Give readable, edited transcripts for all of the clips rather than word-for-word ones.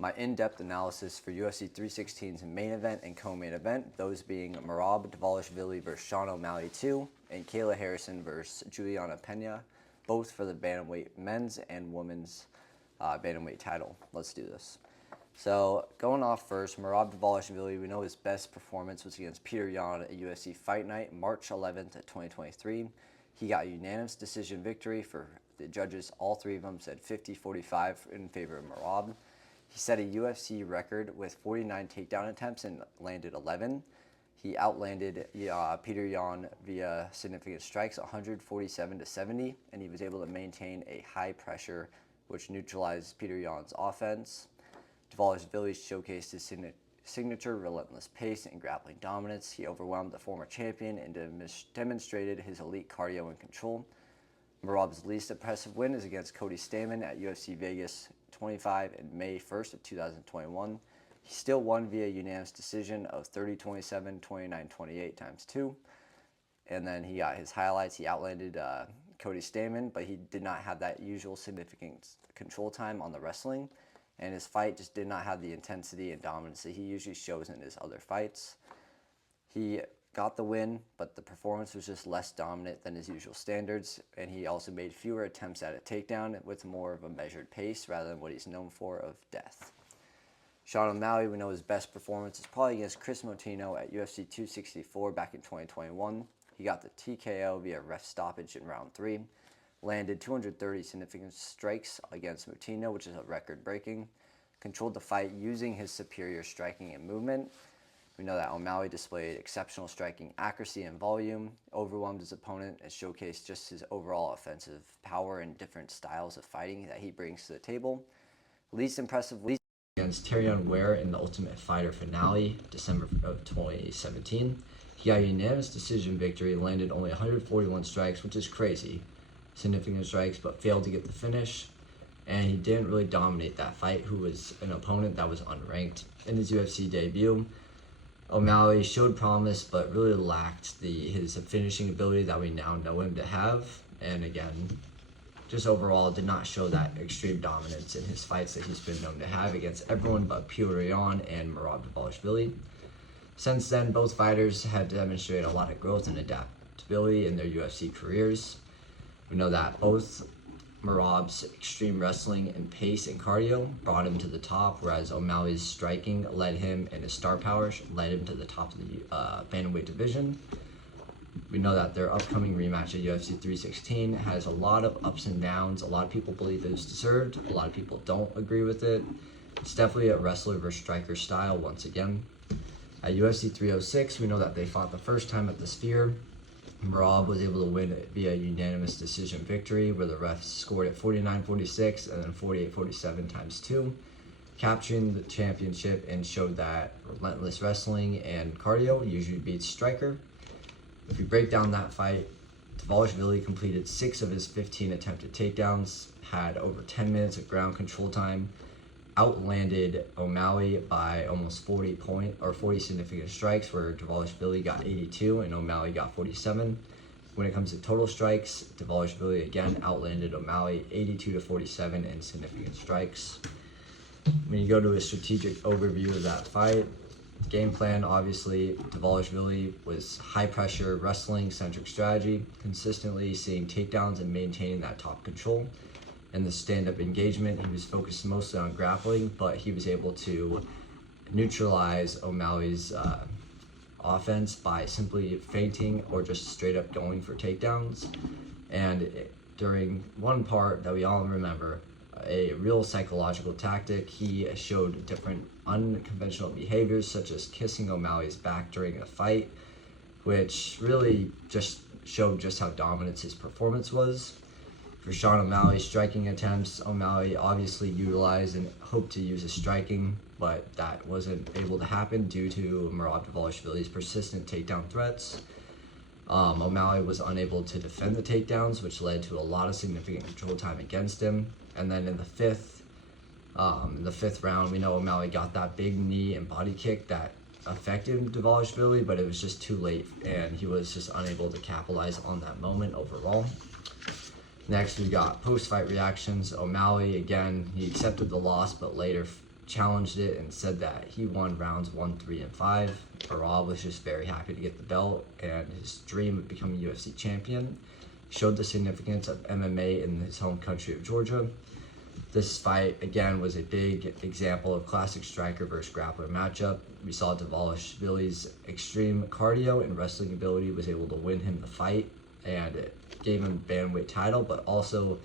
My in-depth analysis for UFC 316's main event and co-main event, those being Merab Dvalishvili vs. Sean O'Malley 2 and Kayla Harrison vs. Juliana Pena, both for the bantamweight men's and women's bantamweight title. Let's do this. So going off first, Merab Dvalishvili, we know his best performance was against Peter Yan at UFC Fight Night, March 11th of 2023. He got a unanimous decision victory for the judges. All three of them said 50-45 in favor of Merab. He set a UFC record with 49 takedown attempts and landed 11. He outlanded Peter Yan via significant strikes, 147-70, and he was able to maintain a high pressure, which neutralized Peter Yan's offense. Dvalishvili showcased his signature relentless pace and grappling dominance. He overwhelmed the former champion and demonstrated his elite cardio and control. Merab's least impressive win is against Cody Stamann at UFC Vegas 25 in May 1st of 2021. He still won via unanimous decision of 30-27, 29-28 times 2. And then he got his highlights. He outlanded Cody Stamann, but he did not have that usual significant control time on the wrestling. And his fight just did not have the intensity and dominance that he usually shows in his other fights. He got the win, but the performance was just less dominant than his usual standards, and he also made fewer attempts at a takedown with more of a measured pace rather than what he's known for of death. Sean O'Malley, we know his best performance is probably against Chris Motino at UFC 264 back in 2021. He got the TKO via ref stoppage in round 3. Landed 230 significant strikes against Motino, which is a record-breaking. Controlled the fight using his superior striking and movement. We know that O'Malley displayed exceptional striking accuracy and volume, overwhelmed his opponent, and showcased just his overall offensive power and different styles of fighting that he brings to the table. Least impressive against Tyrion Ware in the Ultimate Fighter finale, December of 2017. He got a unanimous decision victory, landed only 141 strikes, which is crazy. Significant strikes, but failed to get the finish, and he didn't really dominate that fight, who was an opponent that was unranked. In his UFC debut, O'Malley showed promise, but really lacked his finishing ability that we now know him to have, and again, just overall did not show that extreme dominance in his fights that he's been known to have against everyone but Peter Yan and Merab Dvalishvili. Since then, both fighters have demonstrated a lot of growth and adaptability in their UFC careers. We know that both Merab's extreme wrestling and pace and cardio brought him to the top, whereas O'Malley's striking led him, and his star power led him to the top of the bantamweight division. We know that their upcoming rematch at UFC 316 has a lot of ups and downs. A lot of people believe it was deserved. A lot of people don't agree with it. It's definitely a wrestler versus striker style once again. At UFC 306, we know that they fought the first time at the Sphere. Merab was able to win via unanimous decision victory, where the refs scored at 49-46 and then 48-47 times 2, capturing the championship, and showed that relentless wrestling and cardio usually beats striker. If we break down that fight, Dvalishvili completed 6 of his 15 attempted takedowns, had over 10 minutes of ground control time, outlanded O'Malley by almost 40 significant strikes, where Dvalishvili got 82 and O'Malley got 47. When it comes to total strikes, Dvalishvili again outlanded O'Malley 82-47 in significant strikes. When you go to a strategic overview of that fight, game plan, obviously, Dvalishvili was high pressure wrestling centric strategy, consistently seeing takedowns and maintaining that top control. In the stand-up engagement, he was focused mostly on grappling, but he was able to neutralize O'Malley's offense by simply feinting or just straight up going for takedowns. And during one part that we all remember, a real psychological tactic, he showed different unconventional behaviors, such as kissing O'Malley's back during a fight, which really just showed just how dominant his performance was. For Sean O'Malley's striking attempts, O'Malley obviously utilized and hoped to use his striking, but that wasn't able to happen due to Merab Dvalishvili's persistent takedown threats. O'Malley was unable to defend the takedowns, which led to a lot of significant control time against him. And then in the fifth round, we know O'Malley got that big knee and body kick that affected Dvalishvili, but it was just too late, and he was just unable to capitalize on that moment overall. Next, we got post-fight reactions. O'Malley, again, he accepted the loss, but later challenged it and said that he won rounds 1, 3, and 5. Merab was just very happy to get the belt, and his dream of becoming UFC champion. Showed the significance of MMA in his home country of Georgia. This fight, again, was a big example of classic striker versus grappler matchup. We saw Dvalishvili's extreme cardio and wrestling ability was able to win him the fight, and it gave him a bantamweight title, but also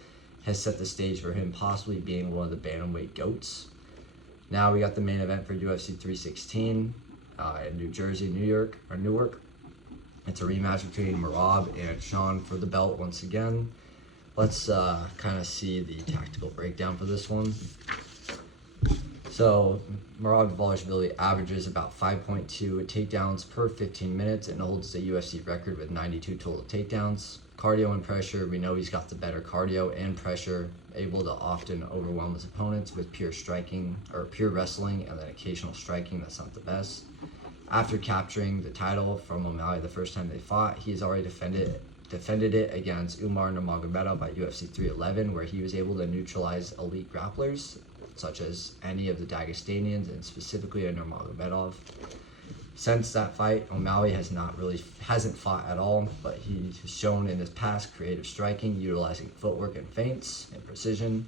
has set the stage for him possibly being one of the bantamweight GOATs. Now we got the main event for UFC 316 in New Jersey, Newark. It's a rematch between Merab and Sean for the belt once again. Let's kind of see the tactical breakdown for this one. So Merab Dvalishvili averages about 5.2 takedowns per 15 minutes and holds the UFC record with 92 total takedowns. Cardio and pressure, we know he's got the better cardio and pressure, able to often overwhelm his opponents with pure striking or pure wrestling and then occasional striking that's not the best. After capturing the title from O'Malley the first time they fought, he has already defended it against Umar Nurmagomedov at UFC 311, where he was able to neutralize elite grapplers such as any of the Dagestanians and specifically Nurmagomedov. Since that fight, O'Malley hasn't fought at all, but he has shown in his past creative striking, utilizing footwork and feints and precision.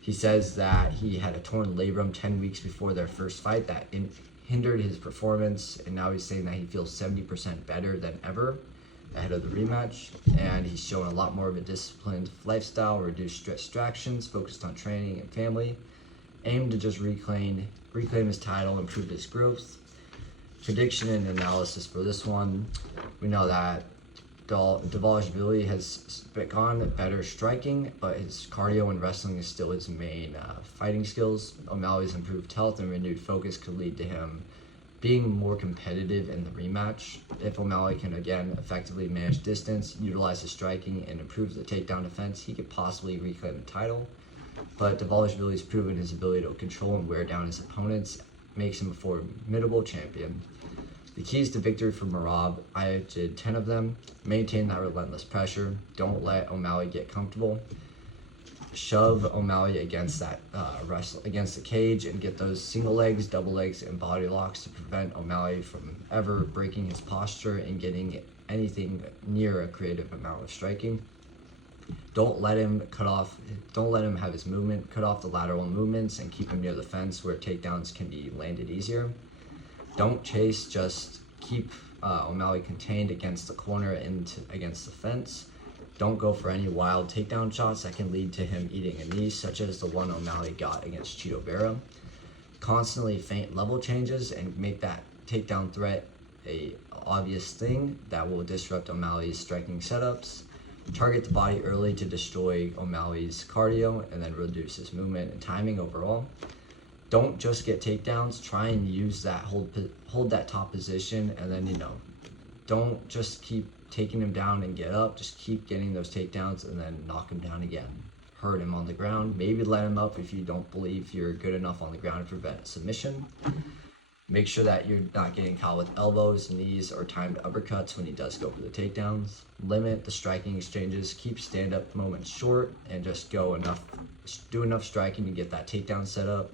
He says that he had a torn labrum 10 weeks before their first fight that hindered his performance, and now he's saying that he feels 70% better than ever ahead of the rematch, and he's shown a lot more of a disciplined lifestyle, reduced distractions, focused on training and family, aimed to just reclaim his title, improve his growth. Prediction and analysis for this one, we know that Dvalishvili has gone better striking, but his cardio and wrestling is still his main fighting skills. O'Malley's improved health and renewed focus could lead to him being more competitive in the rematch. If O'Malley can again effectively manage distance, utilize his striking, and improve the takedown defense, he could possibly reclaim the title. But Dvalishvili's proven his ability to control and wear down his opponents makes him a formidable champion. The keys to victory for Merab, I did 10 of them. Maintain that relentless pressure. Don't let O'Malley get comfortable. Shove O'Malley against that against the cage and get those single legs, double legs, and body locks to prevent O'Malley from ever breaking his posture and getting anything near a creative amount of striking. Don't let him have his movement, cut off the lateral movements and keep him near the fence where takedowns can be landed easier. Don't chase, just keep O'Malley contained against the corner and against the fence. Don't go for any wild takedown shots that can lead to him eating a knee, such as the one O'Malley got against Chito Vera. Constantly feint level changes and make that takedown threat a obvious thing that will disrupt O'Malley's striking setups. Target the body early to destroy O'Malley's cardio and then reduce his movement and timing overall. Don't just get takedowns, try and use that, hold that top position, and then, don't just keep taking him down and get up, just keep getting those takedowns and then knock him down again. Hurt him on the ground, maybe let him up if you don't believe you're good enough on the ground to prevent submission. Make sure that you're not getting caught with elbows, knees, or timed uppercuts when he does go for the takedowns. Limit the striking exchanges, keep stand-up moments short, and just do enough striking to get that takedown set up.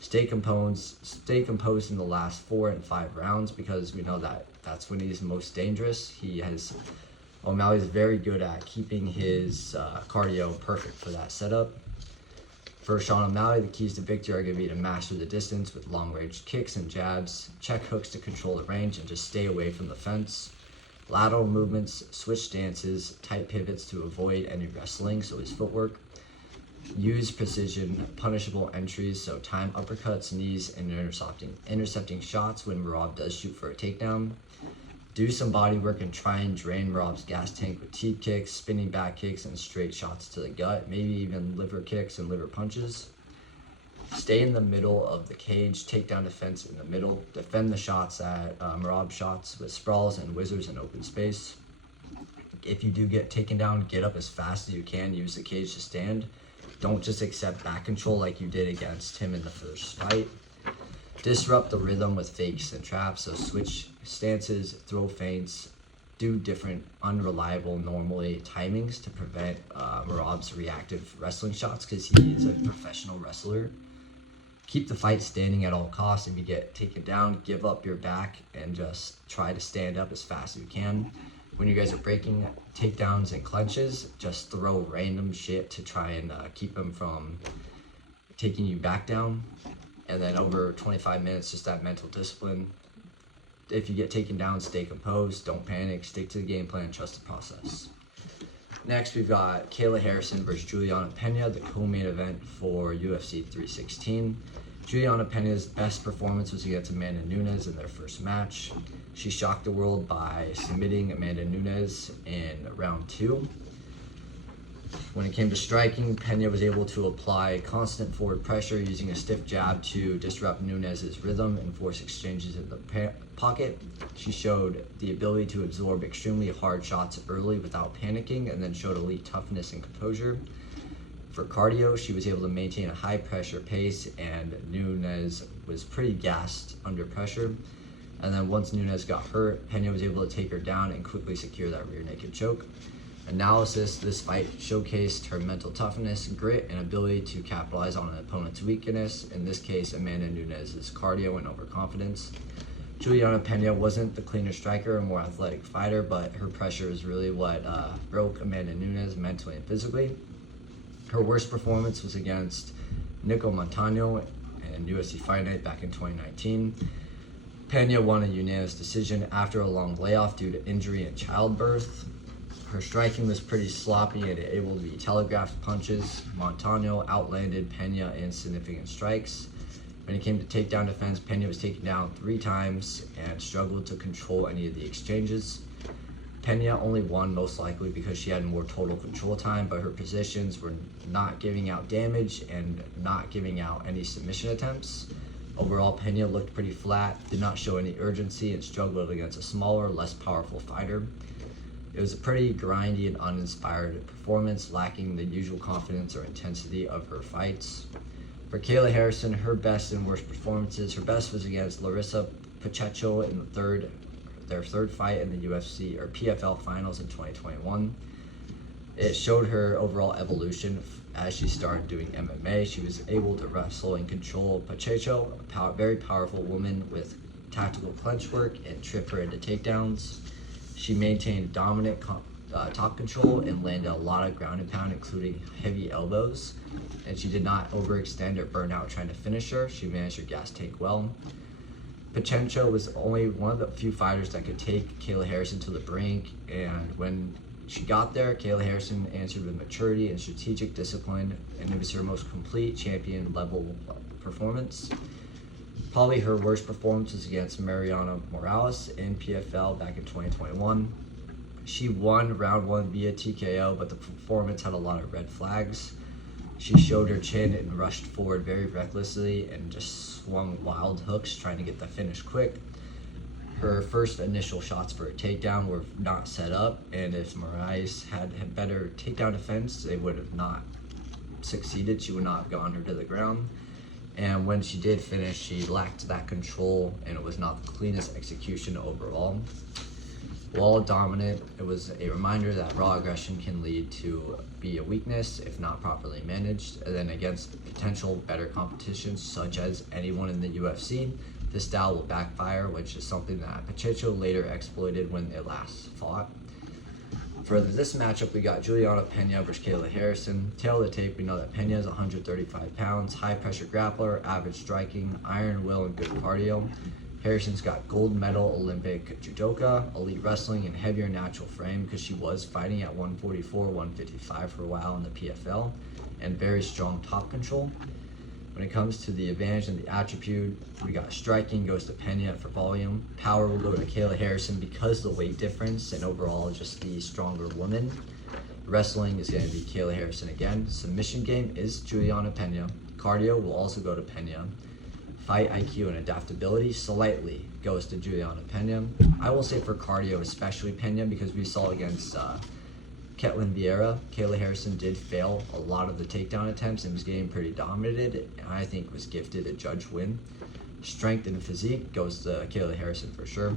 Stay composed in the last 4 and 5 rounds, because we know that that's when he's most dangerous. O'Malley's very good at keeping his cardio perfect for that setup. For Sean O'Malley, the keys to victory are going to be to master the distance with long-range kicks and jabs, check hooks to control the range, and just stay away from the fence. Lateral movements, switch stances, tight pivots to avoid any wrestling, so his footwork. Use precision, punishable entries, so time uppercuts, knees, and intercepting shots when Merab does shoot for a takedown. Do some body work and try and drain Merab's gas tank with teep kicks, spinning back kicks, and straight shots to the gut, maybe even liver kicks and liver punches. Stay in the middle of the cage, takedown defense in the middle, defend the shots at Merab shots with sprawls and whizzers in open space. If you do get taken down, get up as fast as you can, use the cage to stand. Don't just accept back control like you did against him in the first fight. Disrupt the rhythm with fakes and traps, so switch stances, throw feints, do different unreliable normally timings to prevent Merab's reactive wrestling shots, because he is a professional wrestler. keep the fight standing at all costs. If you get taken down, give up your back and just try to stand up as fast as you can. When you guys are breaking takedowns and clenches, just throw random shit to try and keep them from taking you back down. And then over 25 minutes, just that mental discipline. If you get taken down, stay composed, don't panic, stick to the game plan, trust the process. Next, we've got Kayla Harrison versus Juliana Pena, the co-main event for UFC 316. Juliana Pena's best performance was against Amanda Nunes in their first match. She shocked the world by submitting Amanda Nunes in round 2. When it came to striking, Pena was able to apply constant forward pressure using a stiff jab to disrupt Nunes' rhythm and force exchanges in the pocket. She showed the ability to absorb extremely hard shots early without panicking, and then showed elite toughness and composure. For cardio, she was able to maintain a high pressure pace, and Nunes was pretty gassed under pressure. And then once Nunes got hurt, Pena was able to take her down and quickly secure that rear naked choke. Analysis: this fight showcased her mental toughness, grit, and ability to capitalize on an opponent's weakness, in this case Amanda Nunes' cardio and overconfidence. Juliana Pena wasn't the cleaner striker or more athletic fighter, but her pressure is really what broke Amanda Nunes mentally and physically. Her worst performance was against Nico Montano in UFC Fight Night back in 2019. Pena won a unanimous decision after a long layoff due to injury and childbirth. Her striking was pretty sloppy and able to be telegraphed punches. Montano outlanded Pena in significant strikes. When it came to takedown defense, Pena was taken down 3 times and struggled to control any of the exchanges. Pena only won most likely because she had more total control time, but her positions were not giving out damage and not giving out any submission attempts. Overall, Pena looked pretty flat, did not show any urgency, and struggled against a smaller, less powerful fighter. It was a pretty grindy and uninspired performance, lacking the usual confidence or intensity of her fights. For Kayla Harrison, her best and worst performances. Her best was against Larissa Pacheco in their third fight in the UFC or PFL finals in 2021. It showed her overall evolution as she started doing MMA. She was able to wrestle and control Pacheco, a very powerful woman with tactical clinch work, and trip her into takedowns. She maintained dominant top control and landed a lot of ground and pound, including heavy elbows. And she did not overextend or burn out trying to finish her. She managed her gas tank well. Pacheco was only one of the few fighters that could take Kayla Harrison to the brink, and when she got there, Kayla Harrison answered with maturity and strategic discipline, and it was her most complete champion level performance. Probably her worst performance was against Mariana Morales in PFL back in 2021. She won round 1 via TKO, but the performance had a lot of red flags. She showed her chin and rushed forward very recklessly and just swung wild hooks trying to get the finish quick. Her first initial shots for a takedown were not set up, and if Moraes had better takedown defense, they would have not succeeded. She would not have gotten her to the ground. And when she did finish, she lacked that control, and it was not the cleanest execution overall. While dominant, it was a reminder that raw aggression can lead to be a weakness if not properly managed. And then against potential better competition, such as anyone in the UFC, this style will backfire, which is something that Pacheco later exploited when they last fought. For this matchup, we got Juliana Pena versus Kayla Harrison. Tail of the tape, we know that Pena is 135 pounds, high pressure grappler, average striking, iron will, and good cardio. Harrison's got gold medal Olympic judoka, elite wrestling, and heavier natural frame because she was fighting at 144, 155 for a while in the PFL, and very strong top control. When it comes to the advantage and the attribute, we got striking goes to Pena for volume. Power will go to Kayla Harrison because of the weight difference and overall just the stronger woman. Wrestling is going to be Kayla Harrison again. Submission game is Juliana Pena. Cardio will also go to Pena. Fight IQ and adaptability slightly goes to Juliana Pena. I will say for cardio, especially Pena, because we saw against Ketlin Vieira, Kayla Harrison did fail a lot of the takedown attempts and was getting pretty dominated, and I think was gifted a judge win. Strength and physique goes to Kayla Harrison for sure.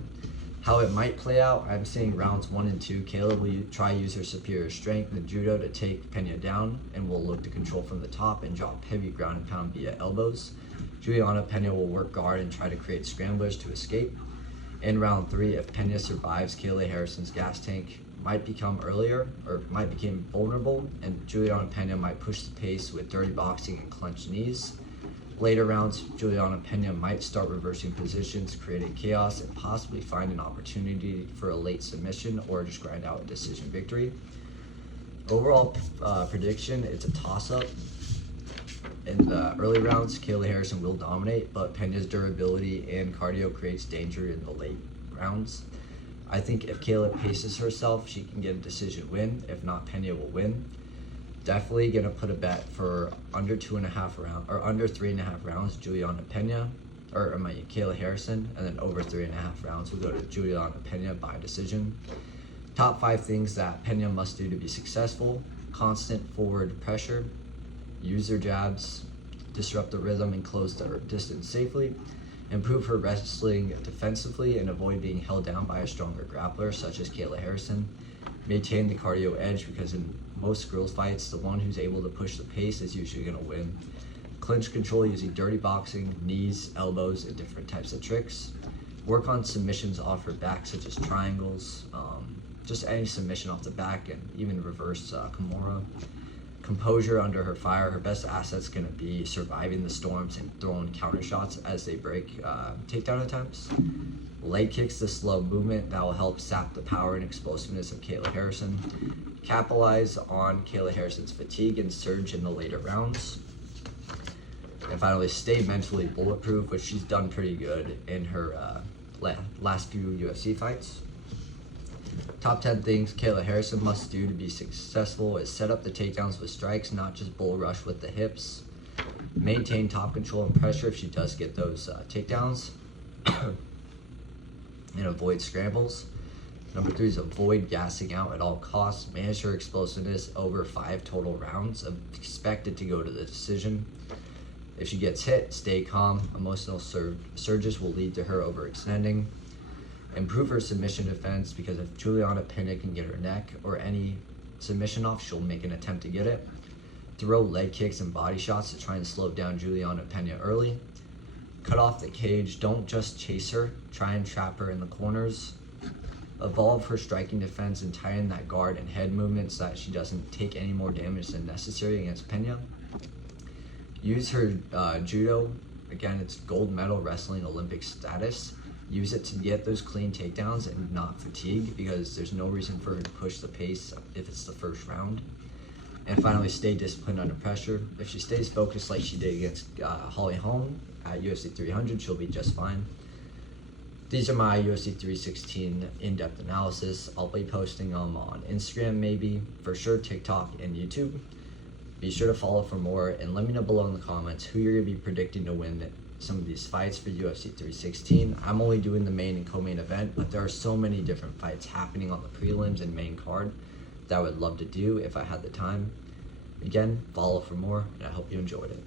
How it might play out, I'm seeing rounds 1 and 2, Kayla will try to use her superior strength in judo to take Pena down, and will look to control from the top and drop heavy ground and pound via elbows. Juliana Pena will work guard and try to create scramblers to escape. In round 3, if Pena survives, Kayla Harrison's gas tank might become vulnerable, and Juliana Pena might push the pace with dirty boxing and clenched knees. Later rounds, Juliana Pena might start reversing positions, creating chaos, and possibly find an opportunity for a late submission or just grind out a decision victory. Overall prediction, it's a toss-up. In the early rounds, Kayla Harrison will dominate, but Pena's durability and cardio creates danger in the late rounds. I think if Kayla paces herself, she can get a decision win. If not, Pena will win. Definitely gonna put a bet for under 2.5 rounds or under 3.5 rounds, Juliana Pena, Kayla Harrison, and then over 3.5 rounds, we'll go to Juliana Pena by decision. Top 5 things that Pena must do to be successful: constant forward pressure, use her jabs, disrupt the rhythm and close the distance safely, improve her wrestling defensively and avoid being held down by a stronger grappler such as Kayla Harrison, maintain the cardio edge because in most girls fights, the one who's able to push the pace is usually going to win. Clinch control using dirty boxing, knees, elbows, and different types of tricks. Work on submissions off her back such as triangles, just any submission off the back and even reverse Kimura. Composure under her fire. Her best asset's going to be surviving the storms and throwing counter shots as they break takedown attempts. Leg kicks, the slow movement that will help sap the power and explosiveness of Kayla Harrison. Capitalize on Kayla Harrison's fatigue and surge in the later rounds. And finally, stay mentally bulletproof, which she's done pretty good in her last few UFC fights. Top 10 things Kayla Harrison must do to be successful is set up the takedowns with strikes, not just bull rush with the hips. Maintain top control and pressure if she does get those takedowns. And avoid scrambles. Number 3 is avoid gassing out at all costs. Manage her explosiveness over 5 total rounds. Expect it to go to the decision. If she gets hit, stay calm. Emotional surges will lead to her overextending. Improve her submission defense because if Juliana Pena can get her neck or any submission off, she'll make an attempt to get it. Throw leg kicks and body shots to try and slow down Juliana Pena early. Cut off the cage, don't just chase her, try and trap her in the corners. Evolve her striking defense and tighten that guard and head movement so that she doesn't take any more damage than necessary against Pena. Use her judo, again it's gold medal wrestling Olympic status. Use it to get those clean takedowns and not fatigue because there's no reason for her to push the pace if it's the first round. And finally, stay disciplined under pressure. If she stays focused like she did against Holly Holm at UFC 300, she'll be just fine. These are my UFC 316 in-depth analysis. I'll be posting them on Instagram maybe, for sure TikTok and YouTube. Be sure to follow for more and let me know below in the comments who you're going to be predicting to win some of these fights for UFC 316. I'm only doing the main and co-main event, but there are so many different fights happening on the prelims and main card that I would love to do if I had the time. Again, follow for more, and I hope you enjoyed it.